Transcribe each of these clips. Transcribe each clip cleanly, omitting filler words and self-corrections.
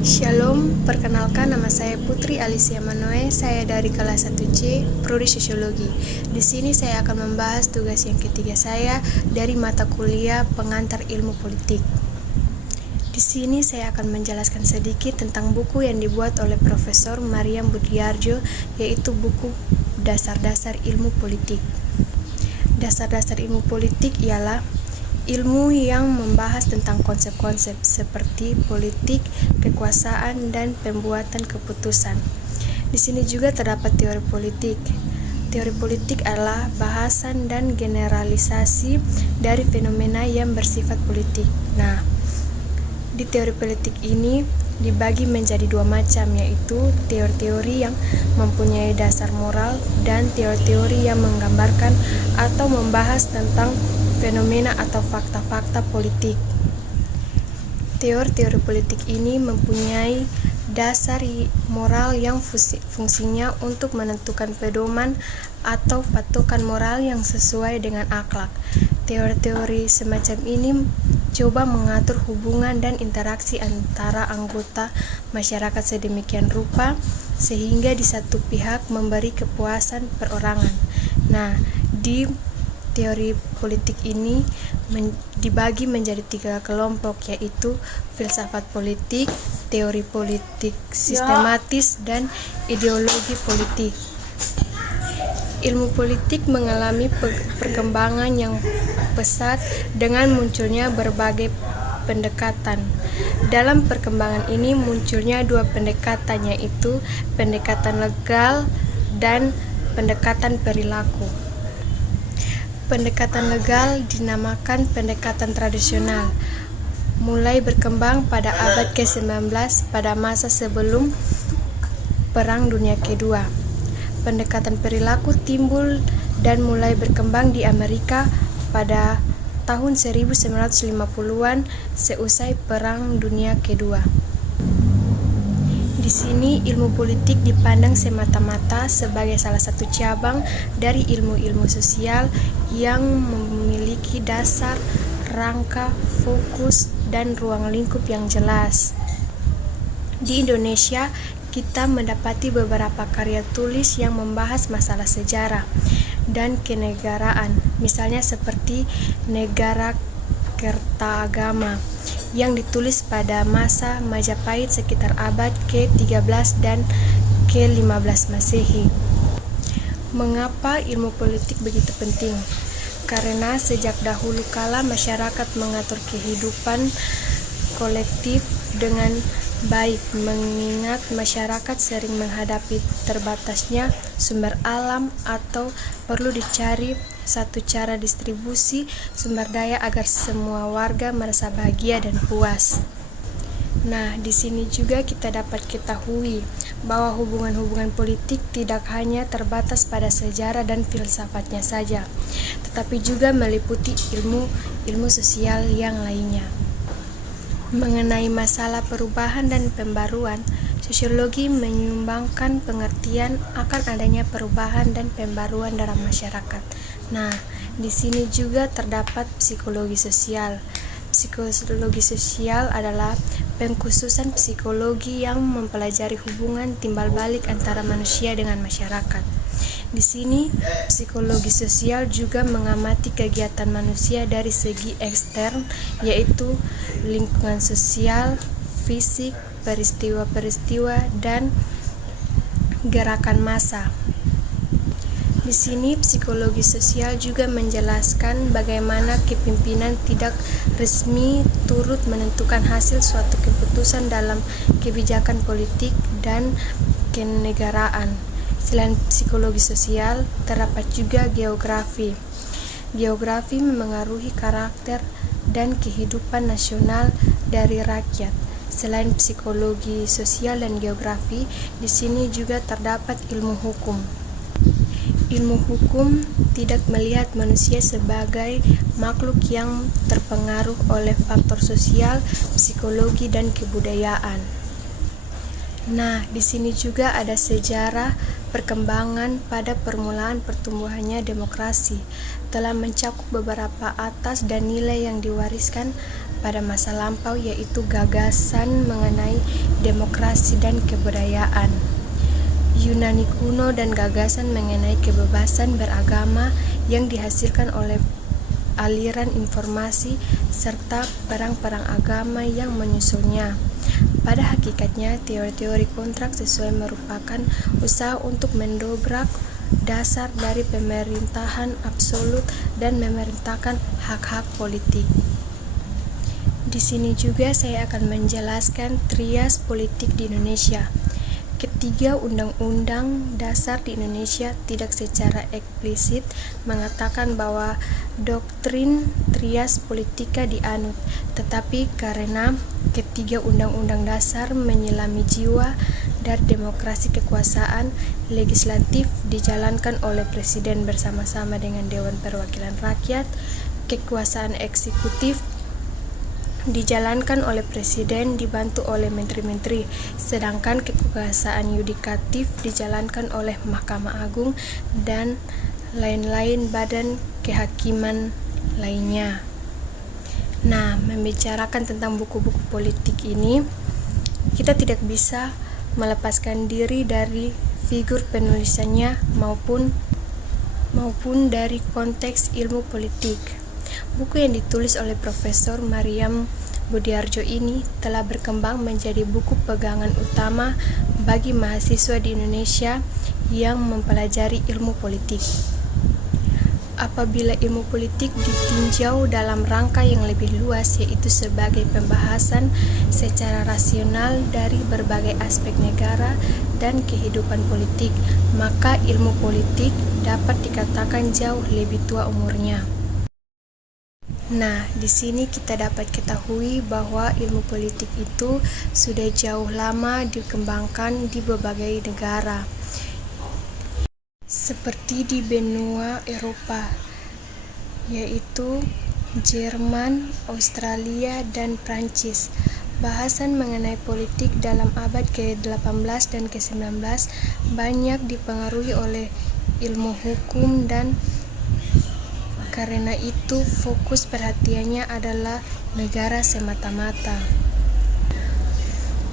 Shalom, perkenalkan nama saya Putri Alicia Manoe, saya dari kelas 1C, Prodi Sosiologi. Di sini saya akan membahas tugas yang ketiga saya dari mata kuliah Pengantar Ilmu Politik. Di sini saya akan menjelaskan sedikit tentang buku yang dibuat oleh Profesor Mariam Budiarjo, yaitu buku Dasar-Dasar Ilmu Politik. Dasar-dasar ilmu politik ialah ilmu yang membahas tentang konsep-konsep seperti politik, kekuasaan, dan pembuatan keputusan. Di sini juga terdapat teori politik. Teori politik adalah bahasan dan generalisasi dari fenomena yang bersifat politik. Nah, di teori politik ini dibagi menjadi dua macam, yaitu teori-teori yang mempunyai dasar moral dan teori-teori yang menggambarkan atau membahas tentang fenomena atau fakta-fakta politik. Teori-teori politik ini mempunyai dasar moral yang fungsinya untuk menentukan pedoman atau patokan moral yang sesuai dengan akhlak. Teori-teori semacam ini coba mengatur hubungan dan interaksi antara anggota masyarakat sedemikian rupa sehingga di satu pihak memberi kepuasan perorangan. Nah, di teori politik ini dibagi menjadi 3 kelompok, yaitu filsafat politik, teori politik sistematis, dan ideologi politik. Ilmu politik mengalami perkembangan yang pesat dengan munculnya berbagai pendekatan. Dalam perkembangan ini munculnya 2 pendekatan, yaitu pendekatan legal dan pendekatan perilaku. Pendekatan legal dinamakan pendekatan tradisional, mulai berkembang pada abad ke-19 pada masa sebelum Perang Dunia Kedua. Pendekatan perilaku timbul dan mulai berkembang di Amerika pada tahun 1950-an seusai Perang Dunia Kedua. Di sini ilmu politik dipandang semata-mata sebagai salah satu cabang dari ilmu-ilmu sosial yang memiliki dasar, rangka, fokus, dan ruang lingkup yang jelas. Di Indonesia, kita mendapati beberapa karya tulis yang membahas masalah sejarah dan kenegaraan, misalnya seperti Negara Kertagama yang ditulis pada masa Majapahit sekitar abad ke-13 dan ke-15 Masehi. Mengapa ilmu politik begitu penting? Karena sejak dahulu kala masyarakat mengatur kehidupan kolektif dengan baik, mengingat masyarakat sering menghadapi terbatasnya sumber alam atau perlu dicari satu cara distribusi sumber daya agar semua warga merasa bahagia dan puas. Nah, di sini juga kita dapat ketahui bahwa hubungan-hubungan politik tidak hanya terbatas pada sejarah dan filsafatnya saja, tetapi juga meliputi ilmu sosial yang lainnya. Mengenai masalah perubahan dan pembaruan, sosiologi menyumbangkan pengertian akan adanya perubahan dan pembaruan dalam masyarakat. Nah, di sini juga terdapat psikologi sosial. Psikologi sosial adalah pengkhususan psikologi yang mempelajari hubungan timbal balik antara manusia dengan masyarakat. Di sini, psikologi sosial juga mengamati kegiatan manusia dari segi ekstern, yaitu lingkungan sosial, fisik, peristiwa-peristiwa, dan gerakan massa. Di sini, psikologi sosial juga menjelaskan bagaimana kepemimpinan tidak resmi turut menentukan hasil suatu keputusan dalam kebijakan politik dan kenegaraan. Selain psikologi sosial, terdapat juga geografi. Geografi memengaruhi karakter dan kehidupan nasional dari rakyat. Selain psikologi sosial dan geografi, di sini juga terdapat ilmu hukum. Ilmu hukum tidak melihat manusia sebagai makhluk yang terpengaruh oleh faktor sosial, psikologi, dan kebudayaan. Nah, di sini juga ada sejarah perkembangan pada permulaan pertumbuhannya demokrasi, telah mencakup beberapa atas dan nilai yang diwariskan pada masa lampau, yaitu gagasan mengenai demokrasi dan kebudayaan Yunani kuno dan gagasan mengenai kebebasan beragama yang dihasilkan oleh aliran informasi serta perang-perang agama yang menyusulnya. Pada hakikatnya, teori-teori kontrak sesuai merupakan usaha untuk mendobrak dasar dari pemerintahan absolut dan memerintahkan hak-hak politik. Di sini juga saya akan menjelaskan trias politik di Indonesia. Ketiga undang-undang dasar di Indonesia tidak secara eksplisit mengatakan bahwa doktrin trias politika dianut, tetapi karena ketiga undang-undang dasar menyelami jiwa dari demokrasi, kekuasaan legislatif dijalankan oleh presiden bersama-sama dengan Dewan Perwakilan Rakyat, kekuasaan eksekutif dijalankan oleh presiden dibantu oleh menteri-menteri, sedangkan kekuasaan yudikatif dijalankan oleh Mahkamah Agung dan lain-lain badan kehakiman lainnya. Nah, membicarakan tentang buku-buku politik ini, kita tidak bisa melepaskan diri dari figur penulisannya maupun dari konteks ilmu politik. Buku yang ditulis oleh Profesor Maryam Budiarjo ini telah berkembang menjadi buku pegangan utama bagi mahasiswa di Indonesia yang mempelajari ilmu politik. Apabila ilmu politik ditinjau dalam rangka yang lebih luas, yaitu sebagai pembahasan secara rasional dari berbagai aspek negara dan kehidupan politik, maka ilmu politik dapat dikatakan jauh lebih tua umurnya. Nah, di sini kita dapat ketahui bahwa ilmu politik itu sudah jauh lama dikembangkan di berbagai negara, seperti di benua Eropa, yaitu Jerman, Australia, dan Prancis. Bahasan mengenai politik dalam abad ke-18 dan ke-19 banyak dipengaruhi oleh ilmu hukum, dan karena itu fokus perhatiannya adalah negara semata-mata.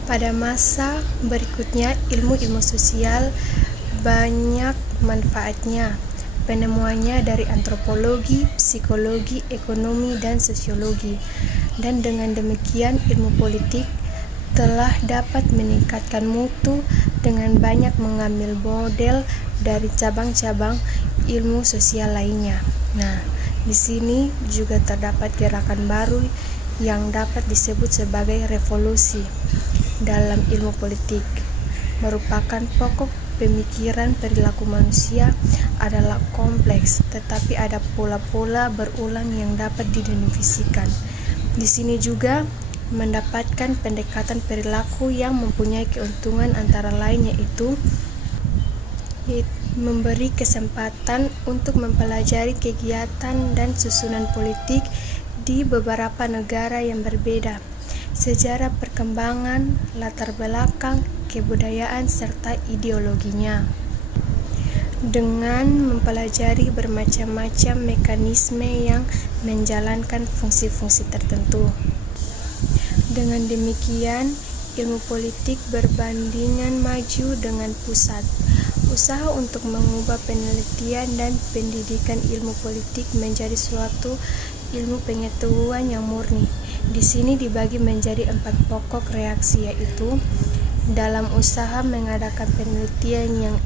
Pada masa berikutnya, ilmu-ilmu sosial banyak manfaatnya. Penemuannya dari antropologi, psikologi, ekonomi, dan sosiologi. Dan dengan demikian ilmu politik telah dapat meningkatkan mutu dengan banyak mengambil model dari cabang-cabang ilmu sosial lainnya. Nah, di sini juga terdapat gerakan baru yang dapat disebut sebagai revolusi dalam ilmu politik. Merupakan pokok pemikiran perilaku manusia adalah kompleks, tetapi ada pola-pola berulang yang dapat didefinisikan. Di sini juga mendapatkan pendekatan perilaku yang mempunyai keuntungan antara lain yaitu memberi kesempatan untuk mempelajari kegiatan dan susunan politik di beberapa negara yang berbeda, sejarah perkembangan, latar belakang, kebudayaan, serta ideologinya. Dengan mempelajari bermacam-macam mekanisme yang menjalankan fungsi-fungsi tertentu. Dengan demikian, ilmu politik berbandingan maju dengan pusat. Usaha untuk mengubah penelitian dan pendidikan ilmu politik menjadi suatu ilmu pengetahuan yang murni. Di sini dibagi menjadi 4 pokok reaksi, yaitu dalam usaha mengadakan penelitian yang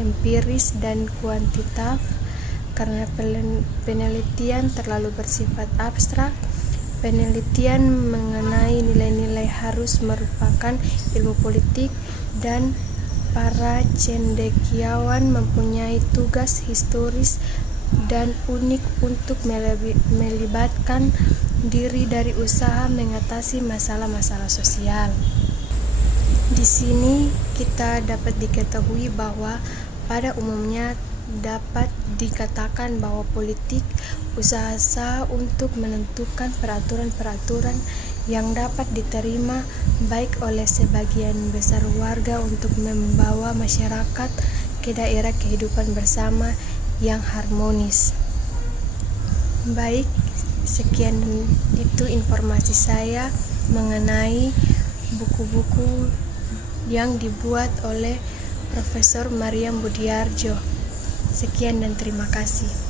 empiris dan kuantitatif, karena penelitian terlalu bersifat abstrak. Penelitian mengenai nilai-nilai harus merupakan ilmu politik, dan para cendekiawan mempunyai tugas historis dan unik untuk melibatkan diri dari usaha mengatasi masalah-masalah sosial. Di sini kita dapat diketahui bahwa pada umumnya dapat dikatakan bahwa politik usaha untuk menentukan peraturan-peraturan yang dapat diterima baik oleh sebagian besar warga untuk membawa masyarakat ke daerah kehidupan bersama yang harmonis, baik Sekian itu informasi saya mengenai buku-buku yang dibuat oleh Profesor Mariam Budiarjo. Sekian dan terima kasih.